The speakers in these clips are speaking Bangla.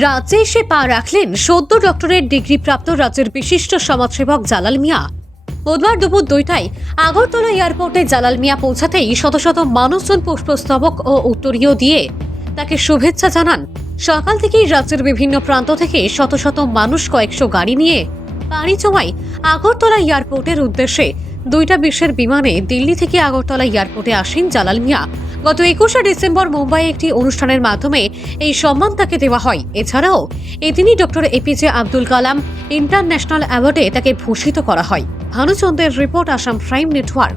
রাজ্যে এসে পা রাখলেন সদ্য ডক্টরেট ডিগ্রিপ্রাপ্ত রাজ্যের বিশিষ্ট সমাজসেবক জালাল মিয়া। বুধবার দুপুর দুইটায় আগরতলা এয়ারপোর্টে জালাল মিয়া পৌঁছাতেই শত শত মানুষজন পুষ্পস্তবক ও উত্তরীয় দিয়ে তাকে শুভেচ্ছা জানান। সকাল থেকেই রাজ্যের বিভিন্ন প্রান্ত থেকে শত শত মানুষ কয়েকশো গাড়ি নিয়ে পাড়ি জমায় আগরতলা এয়ারপোর্টের উদ্দেশ্যে দুইটা বিশ্বের বিমানে দিল্লি থেকে আগরতলা এয়ারপোর্টে আসেন জালাল মিয়া। গত একুশে ডিসেম্বর মুম্বাইয়ে একটি অনুষ্ঠানের মাধ্যমে এই সম্মান তাকে দেওয়া হয়। এছাড়াও এদিনই doctor APJ Abdul Kalam international অ্যাওয়ার্ডে তাকে ভূষিত করা হয়। ভানুচন্দ্রের রিপোর্ট আসাম প্রাইম নেটওয়ার্ক।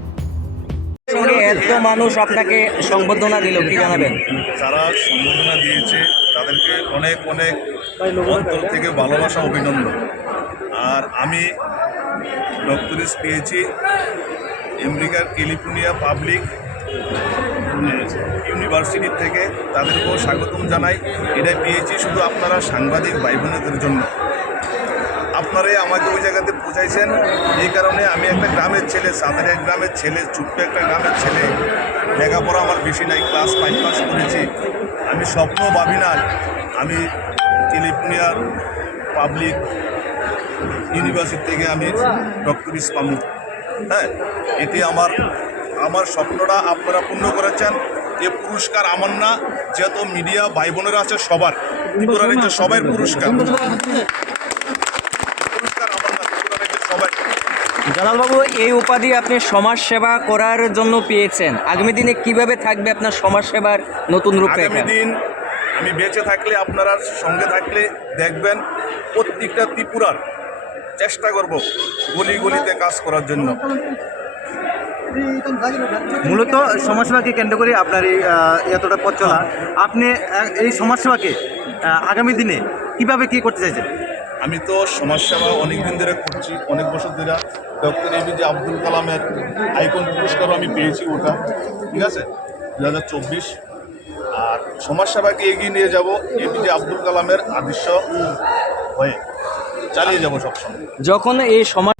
সঙ্গে এত মানুষ আপনাকে সংবর্ধনা দিল কি জানাবেন? যারা সম্বোধনা দিয়েছে তাদেরকে অনেক অনেক অন্তর থেকে ভালোবাসা অভিনন্দন। আর আমি ডক্টরেট পেয়েছি আমেরিকার ক্যালিফোর্নিয়া পাবলিক ইউনিভার্সিটি থেকে তাদেরকেও স্বাগতম জানাই। এটা পেয়েছি শুধু আপনারা সাংবাদিক ভাই বোনেদের জন্য। আপনারাই আমাকে ওই জায়গাতে পৌঁছাইছেন। এই কারণে আমি একটা গ্রামের ছেলে সাদের এক গ্রামের ছেলে, ছোট্ট একটা গ্রামের ছেলে। লেখাপড়া আমার বেশি নাই, ক্লাস ফাইভ পাস করেছি। আমি স্বপ্ন ভাবি না আমি ক্যালিফোর্নিয়ার পাবলিক ইউনিভার্সিটি থেকে আমি ডক্টরিস পাবো হ্যাঁ এটি আমার আমার স্বপ্নটা আপনারা পূর্ণ করেছেন। এ পুরস্কার আমার না যেহেতু মিডিয়া ভাই বোনেরা আছে সবার। ত্রিপুরা রাজ্যের সবার পুরস্কার। জালালবাবু এই উপাধি আপনি সমাজ সেবা করার জন্য পেয়েছেন। আগামী দিনে কীভাবে থাকবে আপনার সমাজ সেবার নতুন আগামী রূপরেখা দিন আমি বেঁচে থাকলে আপনারা সঙ্গে থাকলে দেখবেন প্রত্যেকটা ত্রিপুরার চেষ্টা করব গলি গলিতে কাজ করার জন্য। মূলত সমাজসেবাকে কেন্দ্র করে আপনার এই এতটা পথ চলা। আপনি এই সমাজসেবাকে আগামী দিনে কীভাবে কি করতে চাইছেন? আমি তো সমাজসেবা অনেক দিন ধরে করছি অনেক বছর ধরে। ডক্টর এ এপিজে আব্দুল কালামের আইকন পুরস্কারও আমি পেয়েছি ওটা ঠিক আছে? দু হাজার চব্বিশ। আর সমাজসেবাকে এগিয়ে নিয়ে যাব এপিজে আব্দুল কালামের আদর্শ হয়ে। চালিয়ে যাব সবসময়। যখন এই সমাজ